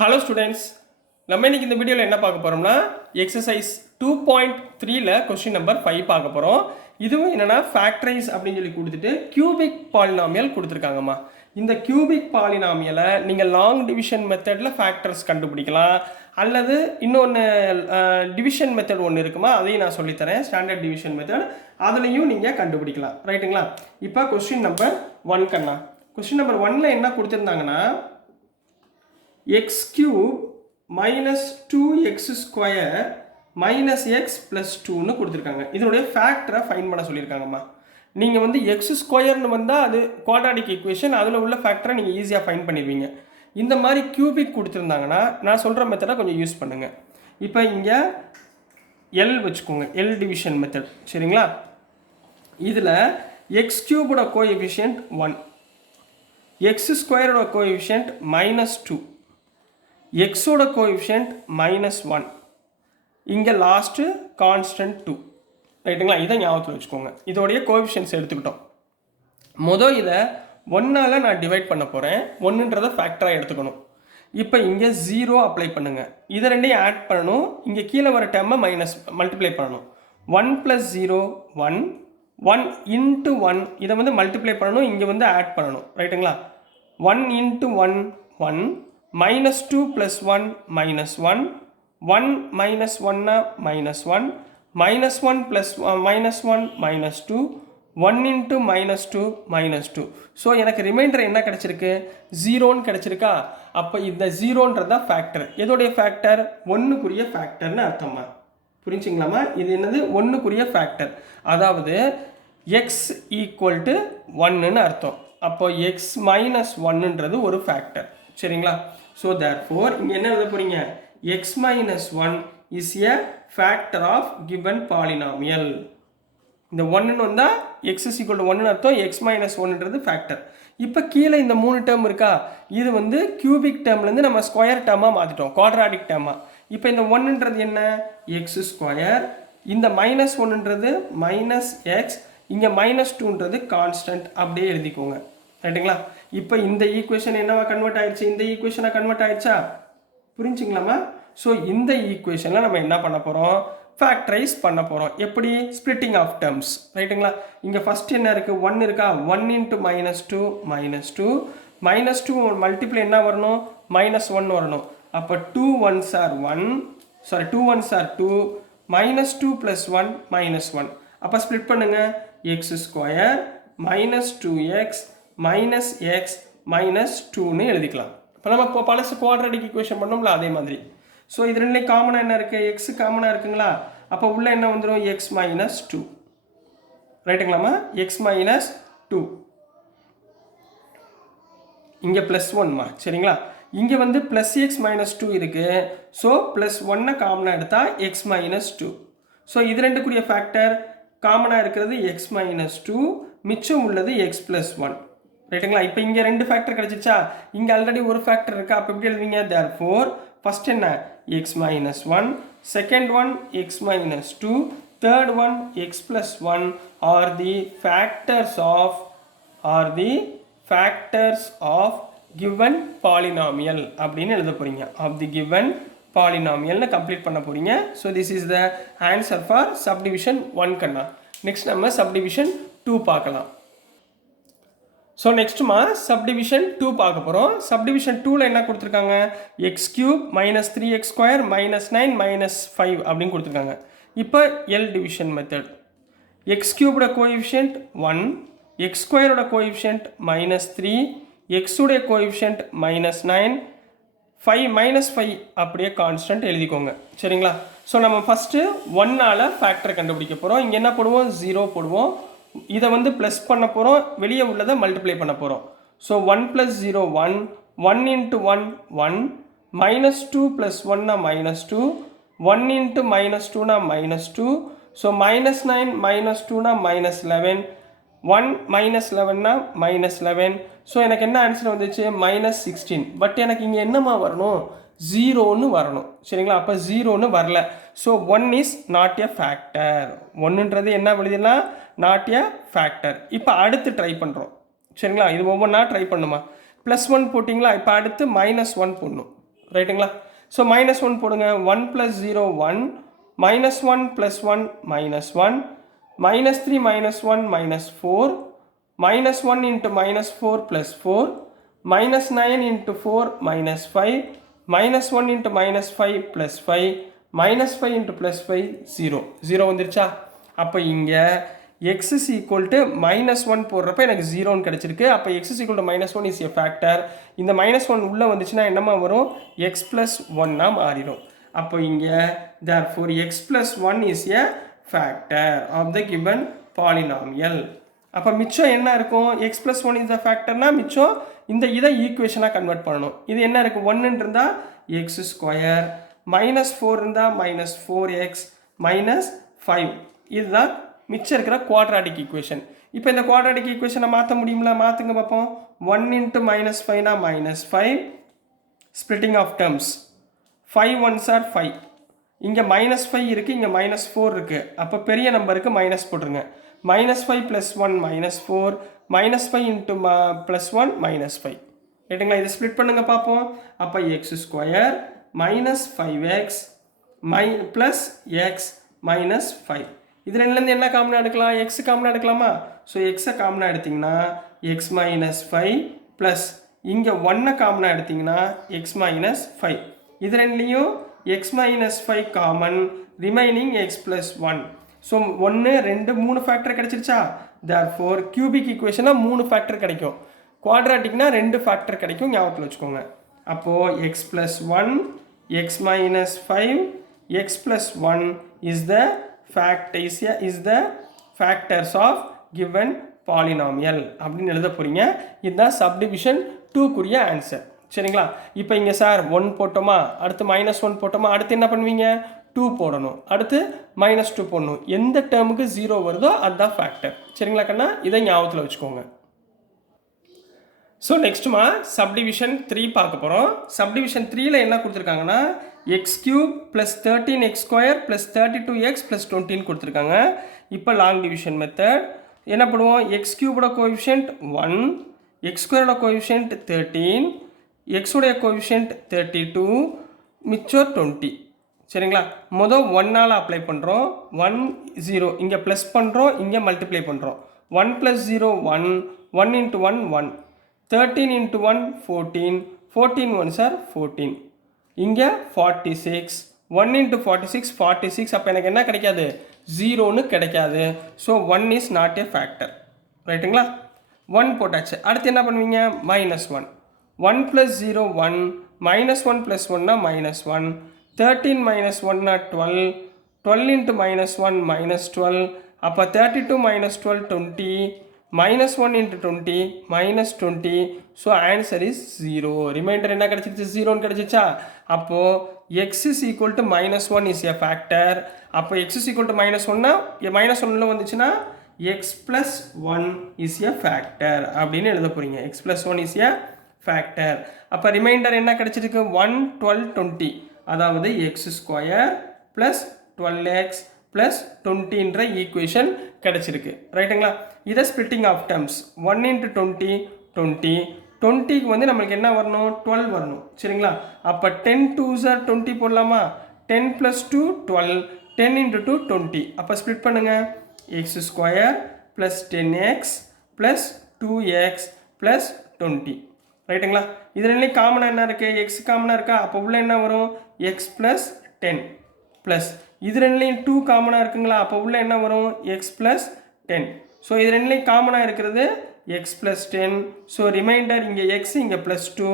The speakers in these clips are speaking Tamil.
ஹலோ ஸ்டூடெண்ட்ஸ், நம்ம இன்னைக்கு இந்த வீடியோவில் என்ன பார்க்க போகிறோம்னா எக்ஸசைஸ் 2.3ல கொஸ்டின் நம்பர் 5 பார்க்க போகிறோம். இதுவும் என்னென்னா ஃபேக்டரைஸ் அப்படின்னு சொல்லி கொடுத்துட்டு கியூபிக் பாலினாமியல் கொடுத்துருக்காங்கம்மா. இந்த கியூபிக் பாலினாமியலை நீங்கள் லாங் டிவிஷன் மெத்தடில் ஃபேக்டர்ஸ் கண்டுபிடிக்கலாம், அல்லது இன்னொன்று டிவிஷன் மெத்தட் ஒன்று இருக்குமா, அதையும் நான் சொல்லித்தரேன். ஸ்டாண்டர்ட் டிவிஷன் மெத்தட், அதுலேயும் நீங்கள் கண்டுபிடிக்கலாம். ரைட்டுங்களா? இப்போ கொஸ்டின் நம்பர் 1 கண்ணா. கொஸ்டின் நம்பர் 1ல் என்ன கொடுத்துருந்தாங்கன்னா x cube minus 2x square minus x plus 2ன்னு கொடுத்துருக்காங்க. இதனுடைய ஃபேக்டரை ஃபைன் பண்ண சொல்லியிருக்காங்கம்மா. நீங்கள் வந்து எக்ஸ் ஸ்கொயர்னு வந்தால் அது குவாட்ராட்டிக் ஈக்குவேஷன், அதில் உள்ள ஃபேக்டரை நீங்கள் ஈஸியாக ஃபைன் பண்ணிடுவீங்க. இந்த மாதிரி கியூபிக் கொடுத்துருந்தாங்கன்னா நான் சொல்கிற மெத்தடை கொஞ்சம் யூஸ் பண்ணுங்கள். இப்போ இங்கே எல் வச்சுக்கோங்க, எல் டிவிஷன் மெத்தட், சரிங்களா? இதில் எக்ஸ் கியூபோட கோஎஃபிஷியன்ட் 1, எக்ஸ் ஸ்கொயரோட கோஎஃபிஷியன்ட் -2, எக்ஸோட கோஎஃபிஷியன்ட் -1, இங்கே லாஸ்ட்டு கான்ஸ்டன்ட் 2. ரைட்டுங்களா? இதை ஞாபகத்தில் வச்சுக்கோங்க. இதோடைய கோஎஃபிஷியன்ட்ஸ் எடுத்துக்கிட்டோம். இதை 1ஆல் நான் டிவைட் பண்ண போகிறேன். 1ன்றதை ஃபேக்டராக எடுத்துக்கணும். இப்போ இங்கே 0 அப்ளை பண்ணுங்கள். இதை ரெண்டையும் ஆட் பண்ணணும். இங்கே கீழே வர டேர்மை மல்டிப்ளை பண்ணணும். 1 + 0 1, 1 × 1 இதை வந்து மல்டிப்ளை பண்ணணும், இங்கே வந்து ஆட் பண்ணணும். ரைட்டுங்களா? 1 × 1 1, -2 + 1 -1, 1 - 1 -1, -1 + -1 -2, 1 × -2 -2. ஸோ எனக்கு ரிமைண்டர் என்ன கிடச்சிருக்கு? 0ன்னு கிடச்சிருக்கா? அப்போ இந்த 0ன்றதா ஃபேக்டர். எதோடைய ஃபேக்டர்? 1க்குரிய ஃபேக்டர்னு அர்த்தமா? புரிஞ்சுங்களாமா? இது என்னது? 1க்குரிய ஃபேக்டர். அதாவது x = 1ன்னு அர்த்தம். அப்போ x - 1ன்றது ஒரு ஃபேக்டர், சரிங்களா? ஸோ தேர்ஃபோர் இங்கே என்ன எழுத போகிறீங்க? x - 1 is a factor of given polynomial. இந்த 1ன்னு வந்தால் x = 1ன்னு அர்த்தம், x - 1ன்றது ஃபேக்டர். இப்போ கீழே இந்த 3 டேர்ம் இருக்கா, இது வந்து கியூபிக் டேர்ம்லேருந்து நம்ம ஸ்கொயர் டேர்மாக மாற்றிட்டோம், குவாட்ராட்டிக் டேர்மாக. இப்போ இந்த 1ன்றது என்ன? X square. இந்த -1ன்றது -x, இங்கே -2ன்றது கான்ஸ்டன்ட். அப்படியே எழுதிக்கோங்க. ரைட்டுங்களா? இப்போ இந்த ஈக்குவேஷன் என்னவா கன்வெர்ட் ஆயிடுச்சு? இந்த ஈக்குவேஷனாக கன்வெர்ட் ஆயிடுச்சா? புரிஞ்சுங்களாமா? ஸோ இந்த ஈக்குவேஷனில் நம்ம என்ன பண்ண போகிறோம்? ஃபேக்டரைஸ் பண்ண போகிறோம். எப்படி? Splitting of terms. ரைட்டுங்களா? இங்கே ஃபஸ்ட் என்ன இருக்குது? 1 இருக்கா? 1 × -2 -2, -2 மல்டிப்ளை என்ன வரணும்? -1 வரணும். அப்போ 2 1s are 2, -2 + 1 -1. அப்போ ஸ்ப்ளிட் பண்ணுங்க. எக்ஸ் ஸ்கொயர் -2x -x -2ன்னு எழுதிக்கலாம். இப்போ நம்ம இப்போ பழசு குவாட்ராட்டிக் ஈக்குவேஷன் பண்ணோம்ல, அதே மாதிரி. ஸோ இது ரெண்டுலேயும் காமனாக என்ன இருக்குது? எக்ஸ் காமனாக இருக்குங்களா? அப்போ உள்ள என்ன வந்துடும்? x - 2. ரைட்டுங்களாம்மா? x - 2. இங்கே +1மா, சரிங்களா? இங்கே வந்து +x - 2 இருக்குது. ஸோ +1 காமனாக எடுத்தால் x - 2. ஸோ இது ரெண்டுக்குரிய ஃபேக்டர் காமனாக இருக்கிறது x - 2, மிச்சம் உள்ளது x + 1. ரைட்டுங்களா? இப்போ இங்கே 2 ஃபேக்டர் கிடச்சிச்சா? இங்கே ஆல்ரெடி ஒரு ஃபேக்டர் இருக்கா? அப்போ எப்படி எழுதுவீங்க? தேர்ஃபோர் ஃபர்ஸ்ட் என்ன? x - 1, second one x - 2, third one x + 1 are the factors of given polynomial அப்படின்னு எழுத போறீங்க. of the given polynomialனு கம்ப்ளீட் பண்ண போறீங்க. so this is the answer for subdivision 1 கண்ணா. நெக்ஸ்ட் நம்ம subdivision 2 பார்க்கலாம். ஸோ நெக்ஸ்ட்டுமா சப்டிவிஷன் 2 பார்க்க போகிறோம். சப்டிவிஷன் 2ல் என்ன கொடுத்துருக்காங்க? x³ -3x² -9 -5 அப்படின்னு கொடுத்துருக்காங்க. இப்போ L division method. x³ coefficient 1, x² coefficient -3, x coefficient -9, 5 அப்படியே கான்ஸ்டன்ட் எழுதிக்கோங்க, சரிங்களா? ஸோ நம்ம ஃபஸ்ட்டு 1ஆல் ஃபேக்டர் கண்டுபிடிக்க போகிறோம். இங்கே என்ன போடுவோம்? 0 போடுவோம். இதை வந்து ப்ளஸ் பண்ண போகிறோம், வெளியே உள்ளதை மல்டிப்ளை பண்ண போகிறோம். ஸோ 1 + 0 1, 1 × 1 1, -2 + 1 -2, 1 × -2 -2. ஸோ -9 -2 -11, 1 -11 -11. ஸோ எனக்கு என்ன ஆன்சர் வந்துச்சு? -16. பட் எனக்கு இங்கே என்னம்மா வரணும்? 0ன்னு வரணும், சரிங்களா? அப்போ 0ன்னு வரல. So 1 is not a factor. 1ன்றது என்ன எழுதிடலாம்? Not a factor. இப்போ அடுத்து ட்ரை பண்ணுறோம், சரிங்களா? இது ஒவ்வொன்றா ட்ரை பண்ணுமா. +1 போட்டிங்களா? இப்போ அடுத்து -1 போடணும். ரைட்டுங்களா? ஸோ -1 போடுங்க. 1 + 0 1, -1 + 1 -1, -3 -1 -4, -1 × -4 + 4, -9 × 4 -5, -1 × -5 + 5, -5 × +5 0. 0 வந்துருச்சா? அப்போ இங்கே x is equal to -1 போடுறப்ப எனக்கு 0ன்னு கிடைச்சிருக்கு. அப்போ x is equal to -1 is a factor. இந்த -1 உள்ளே வந்துச்சுன்னா என்னமா வரும்? x + 1 மாறிடும். அப்போ இங்கே therefore x + 1 is a factor of the given polynomial. அப்போ மிச்சம் என்ன இருக்கும்? x + 1 is the factorனா மிச்சம் இதை ஈக்குவேஷனாக கன்வெர்ட் பண்ணணும். இது என்ன இருக்குது? 1 இருந்தால் x², -4 இருந்தால் -4x -5. இதுதான் மிச்சம் இருக்கிற குவாட்ராட்டிக் ஈக்குவேஷன். இப்போ இந்த குவாட்ராட்டிக் ஈக்குவேஷனை மாற்ற முடியுங்களா? மாற்றுங்க பார்ப்போம். 1 × -5 -5, splitting of terms. 5 1s are 5. இங்கே -5 இருக்குது, இங்கே -4 இருக்குது. அப்போ பெரிய நம்பருக்கு மைனஸ் போட்டுருங்க. -5 + 1 -4, -5 × +1 -5. ரைட்டுங்களா? இதை ஸ்ப்ளிட் பண்ணுங்க பார்ப்போம். அப்போ x² -5x + x -5. இது ரெண்டுலேருந்து என்ன காமனாக எடுக்கலாம்? x காமனாக எடுக்கலாமா? ஸோ எக்ஸை காமனாக எடுத்திங்கன்னா x -5 ப்ளஸ் இங்கே 1 காமனாக எடுத்திங்கன்னா x -5. இது ரெண்டுலேயும் x -5 common, remaining x + 1. So 1 2 3 factor கிடச்சிருச்சா? therefore கியூபிக் ஈக்குவேஷனாக 3 ஃபேக்டர் கிடைக்கும். குவாட்ராட்டிக்னா 2 ஃபேக்டர் கிடைக்கும், ஞாபகத்தில் வச்சுக்கோங்க. அப்போது x + 1, x -5, x + 1 is the factors of given polynomial அப்படின்னு எழுத போறீங்க. இதுதான் சப்டிவிஷன் 2க்குரிய ஆன்சர். சரிங்களா? இப்போ இங்கே சார் 1 போட்டோமா, அடுத்து -1 போட்டோமா, அடுத்து என்ன பண்ணுவீங்க? 2 போடணும், அடுத்து -2 போடணும். எந்த டேர்முக்கு 0 வருதோ அதுதான் ஃபேக்டர். சரிங்களா கண்ணா? இதை ஞாபகத்தில் வச்சுக்கோங்க. ஸோ நெக்ஸ்ட்டுமா சப்டிவிஷன் 3 பார்க்க போகிறோம். சப்டிவிஷன் 3ல் என்ன கொடுத்துருக்காங்கன்னா x³ + 13x² + 32x + 20 கொடுத்துருக்காங்க. இப்போ லாங் டிவிஷன் மெத்தட் என்ன பண்ணுவோம்? x³ coefficient 1, x² coefficient 13, x உடைய கோஎஃபிஷியன்ட் 32, மிச்சம் 20. சரிங்களா? மொதல் 1ஆல் அப்ளை பண்ணுறோம். 1 0 இங்கே ப்ளஸ் பண்ணுறோம், இங்கே மல்டிப்ளை பண்ணுறோம். 1 + 0 1, 1 × 1 1, 13 × 1 14, 14 1s are 14. இங்கே 46, 1 × 46 46. அப்போ எனக்கு என்ன கிடைக்காது? 0ன்னு கிடைக்காது. So 1 is not a factor. ரைட்டுங்களா? 1 போட்டாச்சு. அடுத்து என்ன பண்ணுவீங்க? -1. 1 + 0 1, -1 + 1 -1, 13 - 1 12, 12 × -1 -12. அப்போ 32 - 12 20, -1 × 20 -20. So answer is 0. ரிமைண்டர் என்ன கிடச்சிருச்சு? 0ன்னு கிடச்சிச்சா? அப்போது x is equal to -1 is a factor. அப்போ x is equal to -1னா -1 வந்துச்சுன்னா x + 1 is a factor அப்படின்னு எழுத போகிறீங்க. x + 1 is a factor. அப்போ ரிமைண்டர் என்ன கிடச்சிருக்கு? 1 12 20, அதாவது x² + 12x + 20ன்ற ஈக்குவேஷன் கிடச்சிருக்கு. ரைட்டுங்களா? இதை ஸ்ப்ளிட்டிங் ஆஃப் டேர்ம்ஸ் 1 × 20 20, 20க்கு வந்து நம்மளுக்கு என்ன வரணும்? 12 வரணும். சரிங்களா? அப்போ 10 2s are 20 போடலாமா? 10 + 2 12, 10 × 2 20. அப்போ ஸ்ப்ளிட் பண்ணுங்க. x² + 10x + 2x + 20. ரைட்டுங்களா? இது ரெண்டுலையும் காமனாக என்ன இருக்குது? x காமனாக இருக்கா? அப்போ உள்ள என்ன வரும்? x + 10 ப்ளஸ் இது ரெண்டுலையும் 2 காமனாக இருக்குங்களா? அப்போ உள்ள என்ன வரும்? x + 10. ஸோ இது ரெண்டுலையும் காமனாக இருக்கிறது x + 10. ஸோ ரிமைண்டர் இங்கே x, இங்கே +2.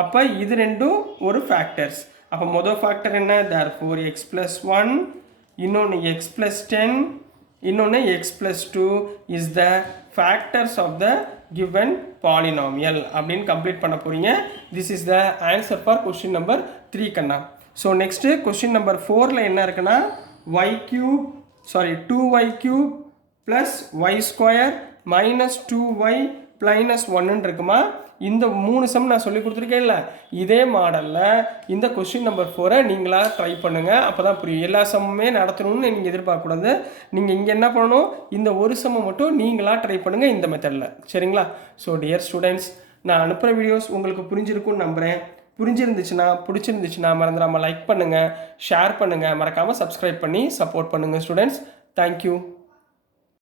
அப்போ இது ரெண்டும் ஒரு ஃபேக்டர்ஸ். அப்போ மொதல் ஃபேக்டர் என்ன? therefore x + 1, இன்னொன்று x + 10, இன்னொன்று x + 2 is the factors of the given polynomial அப்படின்னு கம்ப்ளீட் பண்ண போகிறீங்க. this is the answer for question number 3 கண்ணா. ஸோ நெக்ஸ்ட்டு கொஸ்டின் நம்பர் 4ல் என்ன இருக்குன்னா 2y³ + y² - 2y - 1 இருக்குமா? இந்த 3 சம் நான் சொல்லி கொடுத்துருக்கேன்ல, இதே மாடலில் இந்த கொஸ்டின் நம்பர் 4 நீங்களாக ட்ரை பண்ணுங்கள். அப்போ தான் புரியும். எல்லா சம்முமே நடத்தணும்னு நீங்கள் எதிர்பார்க்கக்கூடாது. நீங்கள் இங்கே என்ன பண்ணணும்? இந்த ஒரு சம்மை மட்டும் நீங்களாக ட்ரை பண்ணுங்கள் இந்த மெத்தடில். சரிங்களா? ஸோ டியர் ஸ்டூடெண்ட்ஸ், நான் அனுப்புகிற வீடியோஸ் உங்களுக்கு புரிஞ்சிருக்குன்னு நம்புகிறேன். புரிஞ்சிருந்துச்சுன்னா பிடிச்சிருந்துச்சுன்னா மறந்துடாமல் லைக் பண்ணுங்கள், ஷேர் பண்ணுங்கள், மறக்காமல் சப்ஸ்கிரைப் பண்ணி சப்போர்ட் பண்ணுங்கள் ஸ்டூடெண்ட்ஸ். தேங்க்யூ.